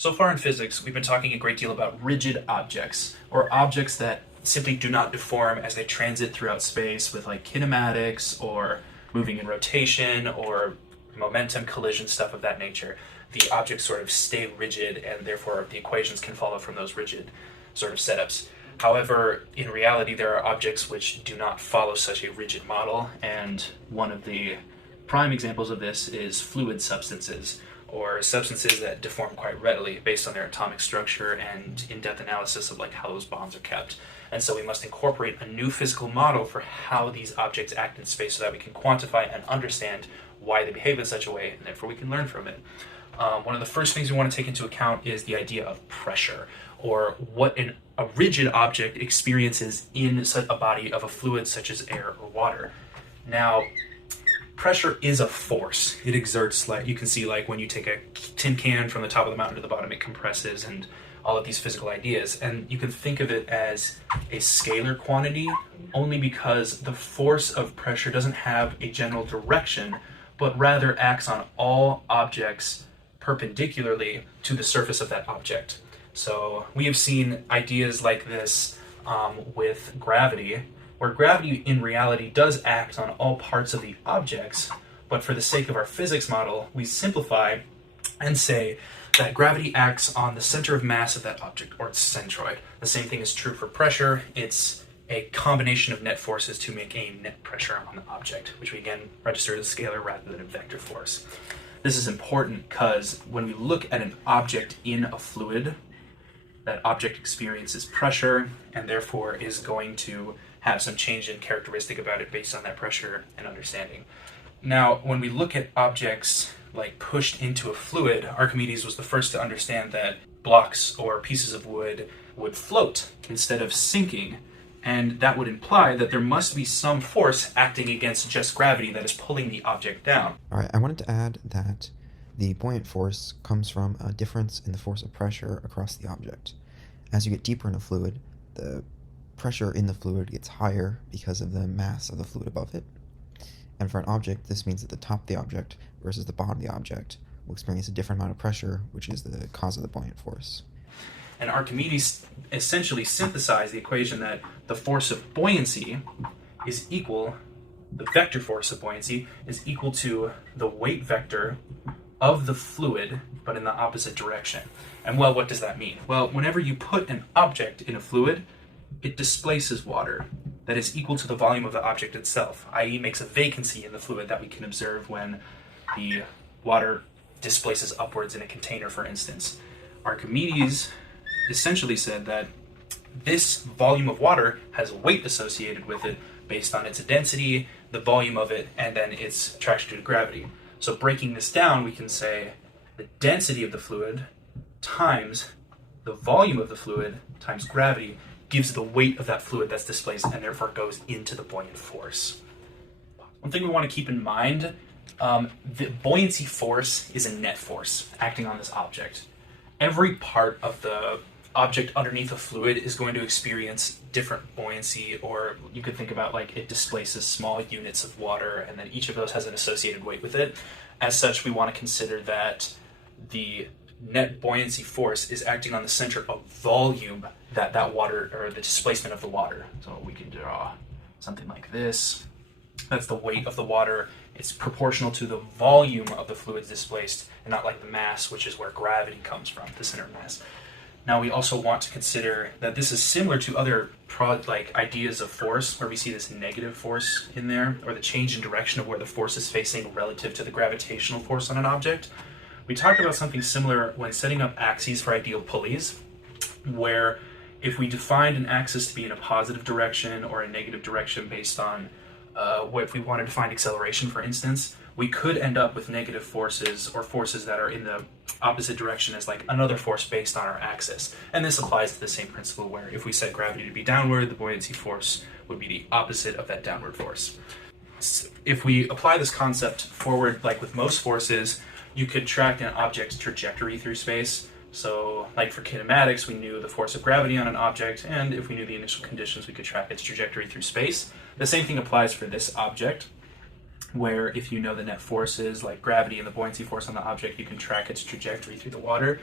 So far in physics, we've been talking a great deal about rigid objects, or objects that simply do not deform as they transit throughout space with like kinematics or moving in rotation or momentum, collision, stuff of that nature. The objects sort of stay rigid and therefore the equations can follow from those rigid sort of setups. However, in reality, there are objects which do not follow such a rigid model, and one of the prime examples of this is fluid substances, or substances that deform quite readily based on their atomic structure and in-depth analysis of like how those bonds are kept. And so we must incorporate a new physical model for how these objects act in space so that we can quantify and understand why they behave in such a way, and therefore we can learn from it. One of the first things we want to take into account is the idea of pressure, or what a rigid object experiences in such a body of a fluid such as air or water. Now, pressure is a force. It exerts, like you can see, like when you take a tin can from the top of the mountain to the bottom, it compresses, and all of these physical ideas. And you can think of it as a scalar quantity only because the force of pressure doesn't have a general direction, but rather acts on all objects perpendicularly to the surface of that object. So we have seen ideas like this with gravity, where gravity in reality does act on all parts of the objects, but for the sake of our physics model, we simplify and say that gravity acts on the center of mass of that object, or its centroid. The same thing is true for pressure. It's a combination of net forces to make a net pressure on the object, which we again register as a scalar rather than a vector force. This is important because when we look at an object in a fluid, that object experiences pressure and therefore is going to have some change in characteristic about it based on that pressure and understanding. Now, when we look at objects like pushed into a fluid, Archimedes was the first to understand that blocks or pieces of wood would float instead of sinking, and that would imply that there must be some force acting against just gravity that is pulling the object down. All right, I wanted to add that the buoyant force comes from a difference in the force of pressure across the object. As you get deeper in a fluid, the pressure in the fluid gets higher because of the mass of the fluid above it. And for an object, this means that the top of the object versus the bottom of the object will experience a different amount of pressure, which is the cause of the buoyant force. And Archimedes essentially synthesized the equation that the force of buoyancy is equal, the vector force of buoyancy is equal to the weight vector of the fluid, but in the opposite direction. And well, what does that mean? Well, whenever you put an object in a fluid, it displaces water that is equal to the volume of the object itself, i.e. makes a vacancy in the fluid that we can observe when the water displaces upwards in a container, for instance. Archimedes essentially said that this volume of water has weight associated with it based on its density, the volume of it, and then its attraction due to gravity. So breaking this down, we can say the density of the fluid times the volume of the fluid times gravity gives the weight of that fluid that's displaced and therefore goes into the buoyant force. One thing we want to keep in mind, the buoyancy force is a net force acting on this object. Every part of the object underneath a fluid is going to experience different buoyancy, or you could think about like it displaces small units of water and then each of those has an associated weight with it. As such, we want to consider that the net buoyancy force is acting on the center of volume that water, or the displacement of the water. So we can draw something like this. That's the weight of the water. It's proportional to the volume of the fluids displaced and not like the mass, which is where gravity comes from, the center of mass. Now we also want to consider that this is similar to other ideas of force, where we see this negative force in there, or the change in direction of where the force is facing relative to the gravitational force on an object. We talked about something similar when setting up axes for ideal pulleys, where if we defined an axis to be in a positive direction or a negative direction based on if we wanted to find acceleration, for instance, we could end up with negative forces or forces that are in the opposite direction as like another force based on our axis. And this applies to the same principle where if we set gravity to be downward, the buoyancy force would be the opposite of that downward force. If we apply this concept forward, like with most forces, you could track an object's trajectory through space. So like for kinematics, we knew the force of gravity on an object, and if we knew the initial conditions, we could track its trajectory through space. The same thing applies for this object, where if you know the net forces like gravity and the buoyancy force on the object, you can track its trajectory through the water.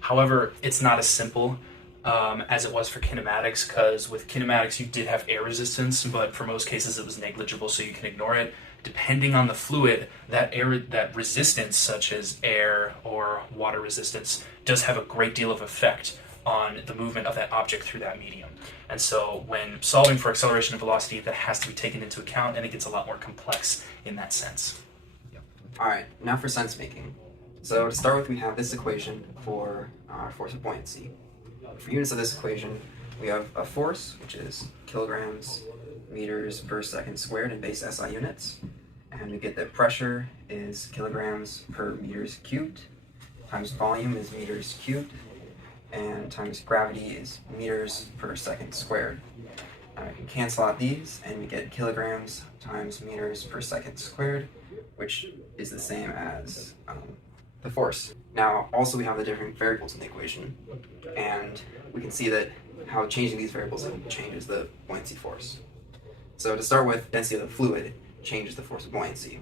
However, it's not as simple as it was for kinematics, because with kinematics you did have air resistance, but for most cases it was negligible, so you can ignore it. Depending on the fluid, that resistance, such as air or water resistance, does have a great deal of effect on the movement of that object through that medium. And so when solving for acceleration and velocity, that has to be taken into account, and it gets a lot more complex in that sense. Alright, now for sense making. So to start with, we have this equation for our force of buoyancy. For units of this equation, we have a force, which is kilograms meters per second squared in base SI units. And we get that pressure is kilograms per meters cubed, times volume is meters cubed, and times gravity is meters per second squared. We can cancel out these, and we get kilograms times meters per second squared, which is the same as the force. Now, also we have the different variables in the equation, and we can see that how changing these variables changes the buoyancy force. So to start with, density of the fluid changes the force of buoyancy.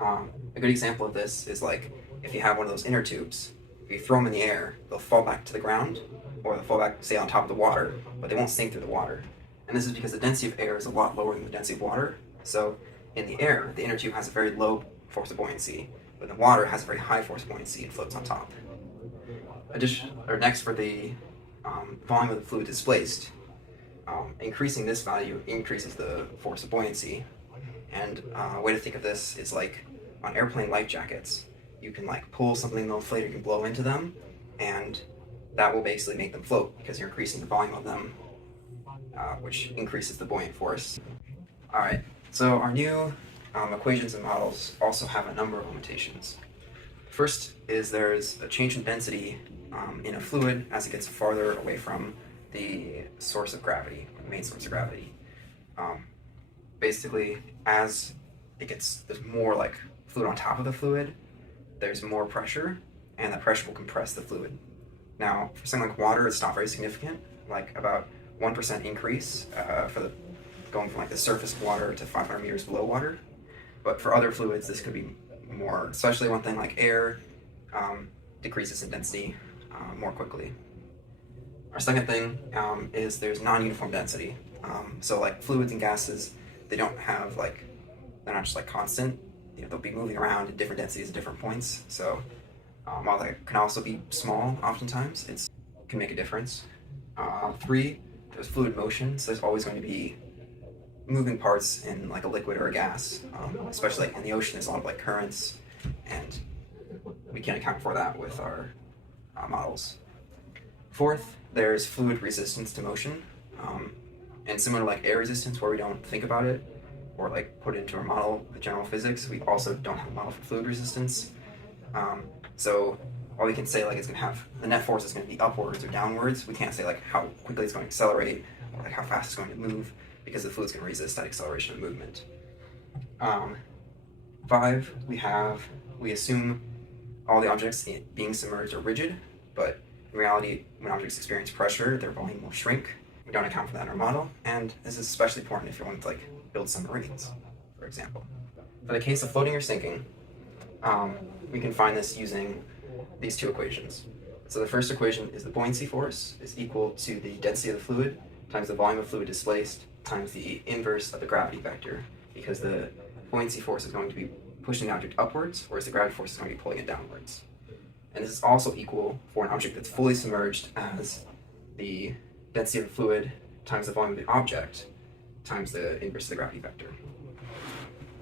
A good example of this is like if you have one of those inner tubes, if you throw them in the air, they'll fall back to the ground, or they'll fall back, say, on top of the water, but they won't sink through the water. And this is because the density of air is a lot lower than the density of water. So in the air, the inner tube has a very low force of buoyancy, but the water has a very high force of buoyancy and floats on top. Next, for the volume of the fluid displaced, increasing this value increases the force of buoyancy. And a way to think of this is like on airplane life jackets, you can like pull something in the inflator, you can blow into them, and that will basically make them float because you're increasing the volume of them, which increases the buoyant force. Alright, so our new equations and models also have a number of limitations. First is there's a change in density in a fluid as it gets farther away from the source of gravity, the main source of gravity. Basically, as there's more like fluid on top of the fluid, there's more pressure, and that pressure will compress the fluid. Now, for something like water, it's not very significant, like about 1% increase going from like the surface of water to 500 meters below water. But for other fluids, this could be more, especially one thing like air decreases in density more quickly. Our second thing is there's non-uniform density. So like fluids and gases, they're not just like constant. They'll be moving around at different densities at different points. So while they can also be small, oftentimes it can make a difference. 3, there's fluid motion. So there's always going to be moving parts in like a liquid or a gas, especially like in the ocean. There's a lot of like currents, and we can't account for that with our models. 4th, there's fluid resistance to motion, and similar to like air resistance, where we don't think about it or like put it into our model with general physics, we also don't have a model for fluid resistance. So all we can say like it's going to have the net force is going to be upwards or downwards. We can't say like how quickly it's going to accelerate or like how fast it's going to move, because the fluid's going to resist that acceleration of movement. 5, we assume all the objects being submerged are rigid, but in reality, when objects experience pressure, their volume will shrink. We don't account for that in our model, and this is especially important if you want to like build submarines, for example. For the case of floating or sinking, we can find this using these two equations. So the first equation is the buoyancy force is equal to the density of the fluid times the volume of fluid displaced times the inverse of the gravity vector, because the buoyancy force is going to be pushing the object upwards, whereas the gravity force is going to be pulling it downwards. And this is also equal for an object that's fully submerged as the density of the fluid times the volume of the object times the inverse of the gravity vector.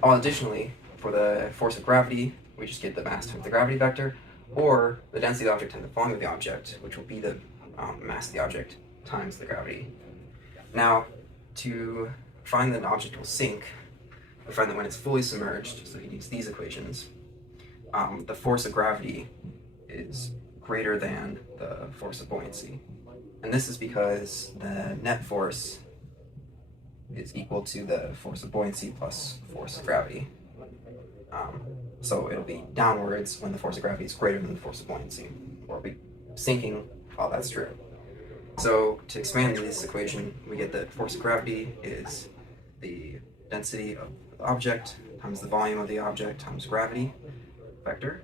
Additionally, for the force of gravity, we just get the mass times the gravity vector, or the density of the object times the volume of the object, which will be the mass of the object times the gravity. Now, to find that an object will sink, we find that when it's fully submerged, so we can use these equations, the force of gravity is greater than the force of buoyancy. And this is because the net force is equal to the force of buoyancy plus force of gravity. So it'll be downwards when the force of gravity is greater than the force of buoyancy, or it'll be sinking while that's true. So to expand this equation, we get that force of gravity is the density of the object times the volume of the object times gravity vector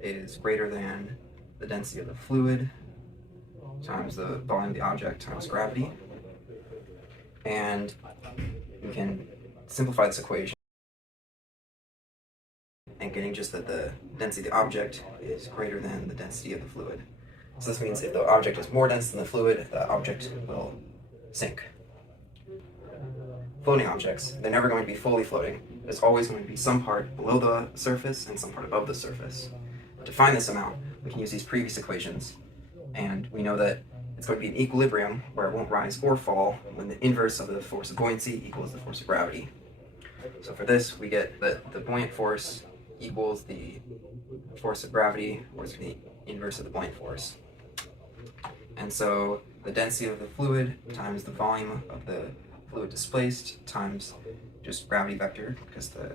is greater than the density of the fluid times the volume of the object times gravity. And we can simplify this equation and getting just that the density of the object is greater than the density of the fluid. So this means if the object is more dense than the fluid, the object will sink. Floating objects, they're never going to be fully floating. There's always going to be some part below the surface and some part above the surface. To find this amount, we can use these previous equations, and we know that it's going to be an equilibrium where it won't rise or fall when the inverse of the force of buoyancy equals the force of gravity. So for this, we get that the buoyant force equals the force of gravity, or it's the inverse of the buoyant force. And so the density of the fluid times the volume of the fluid displaced times just gravity vector, because the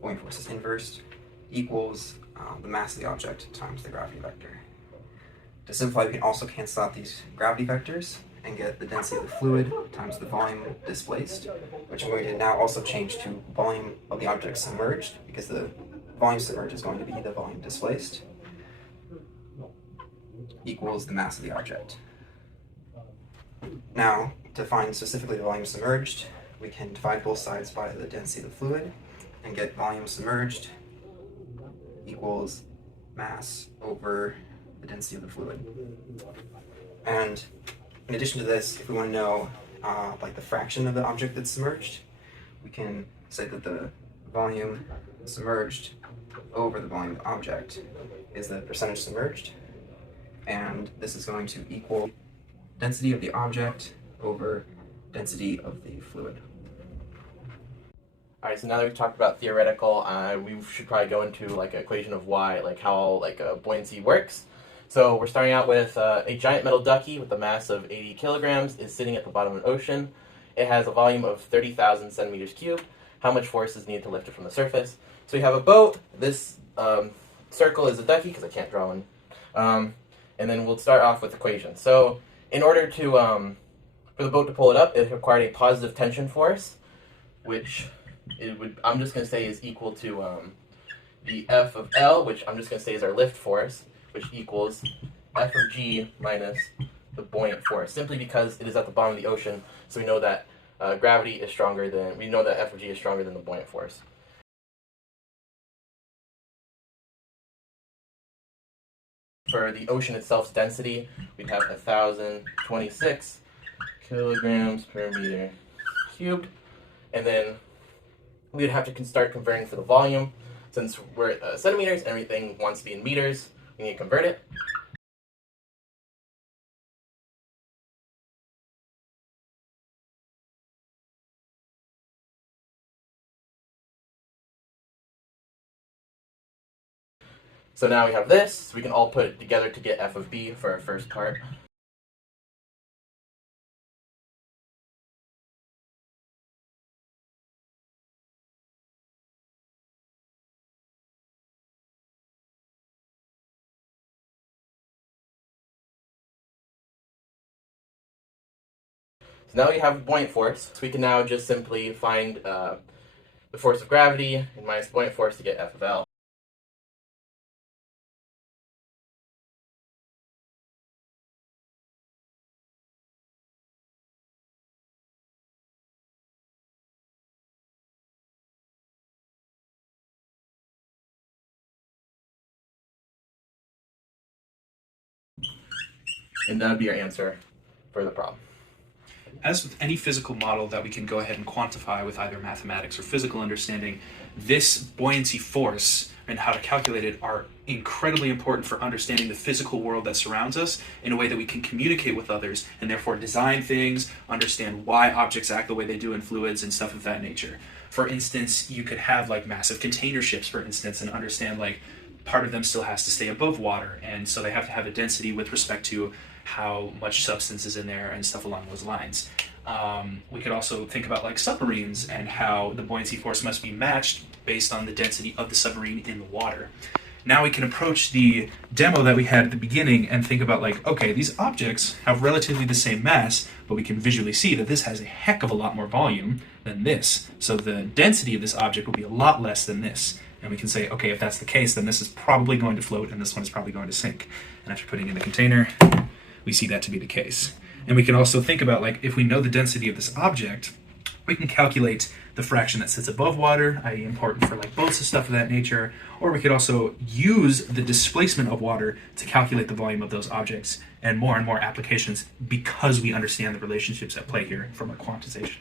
buoyant force is inversed, equals the mass of the object times the gravity vector. To simplify, we can also cancel out these gravity vectors and get the density of the fluid times the volume displaced, which I'm going to now also change to volume of the object submerged, because the volume submerged is going to be the volume displaced, equals the mass of the object. Now, to find specifically the volume submerged, we can divide both sides by the density of the fluid and get volume submerged equals mass over the density of the fluid. And in addition to this, if we want to know like the fraction of the object that's submerged, we can say that the volume submerged over the volume of the object is the percentage submerged, and this is going to equal density of the object over density of the fluid. Alright, so now that we've talked about theoretical, we should probably go into like an equation of why, like how buoyancy works. So we're starting out with a giant metal ducky with a mass of 80 kilograms is sitting at the bottom of an ocean. It has a volume of 30,000 centimeters cubed. How much force is needed to lift it from the surface? So we have a boat. This circle is a ducky because I can't draw one. And then we'll start off with equations. So in order to for the boat to pull it up, it required a positive tension force, which I'm just going to say is equal to the F of L, which I'm just going to say is our lift force, which equals F of G minus the buoyant force, simply because it is at the bottom of the ocean, so we know that gravity is stronger than, we know that F of G is stronger than the buoyant force. For the ocean itself's density, we'd have 1,026 kilograms per meter cubed, and then we'd have to start converting for the volume. Since we're at centimeters and everything wants to be in meters, we need to convert it. So now we have this, so we can all put it together to get F of B for our first part. So now we have buoyant force, so we can now just simply find the force of gravity and minus buoyant force to get F of L. And that would be our answer for the problem. As with any physical model that we can go ahead and quantify with either mathematics or physical understanding, this buoyancy force and how to calculate it are incredibly important for understanding the physical world that surrounds us in a way that we can communicate with others and therefore design things, understand why objects act the way they do in fluids and stuff of that nature. For instance, you could have like massive container ships, for instance, and understand like part of them still has to stay above water, and so they have to have a density with respect to how much substance is in there and stuff along those lines. We could also think about like submarines and how the buoyancy force must be matched based on the density of the submarine in the water. Now we can approach the demo that we had at the beginning and think about like, okay, these objects have relatively the same mass, but we can visually see that this has a heck of a lot more volume than this. So the density of this object will be a lot less than this. And we can say, okay, if that's the case, then this is probably going to float and this one is probably going to sink. And after putting it in the container, we see that to be the case. And we can also think about, like, if we know the density of this object, we can calculate the fraction that sits above water, i.e. important for like boats and stuff of that nature, or we could also use the displacement of water to calculate the volume of those objects, and more applications because we understand the relationships at play here from a quantization.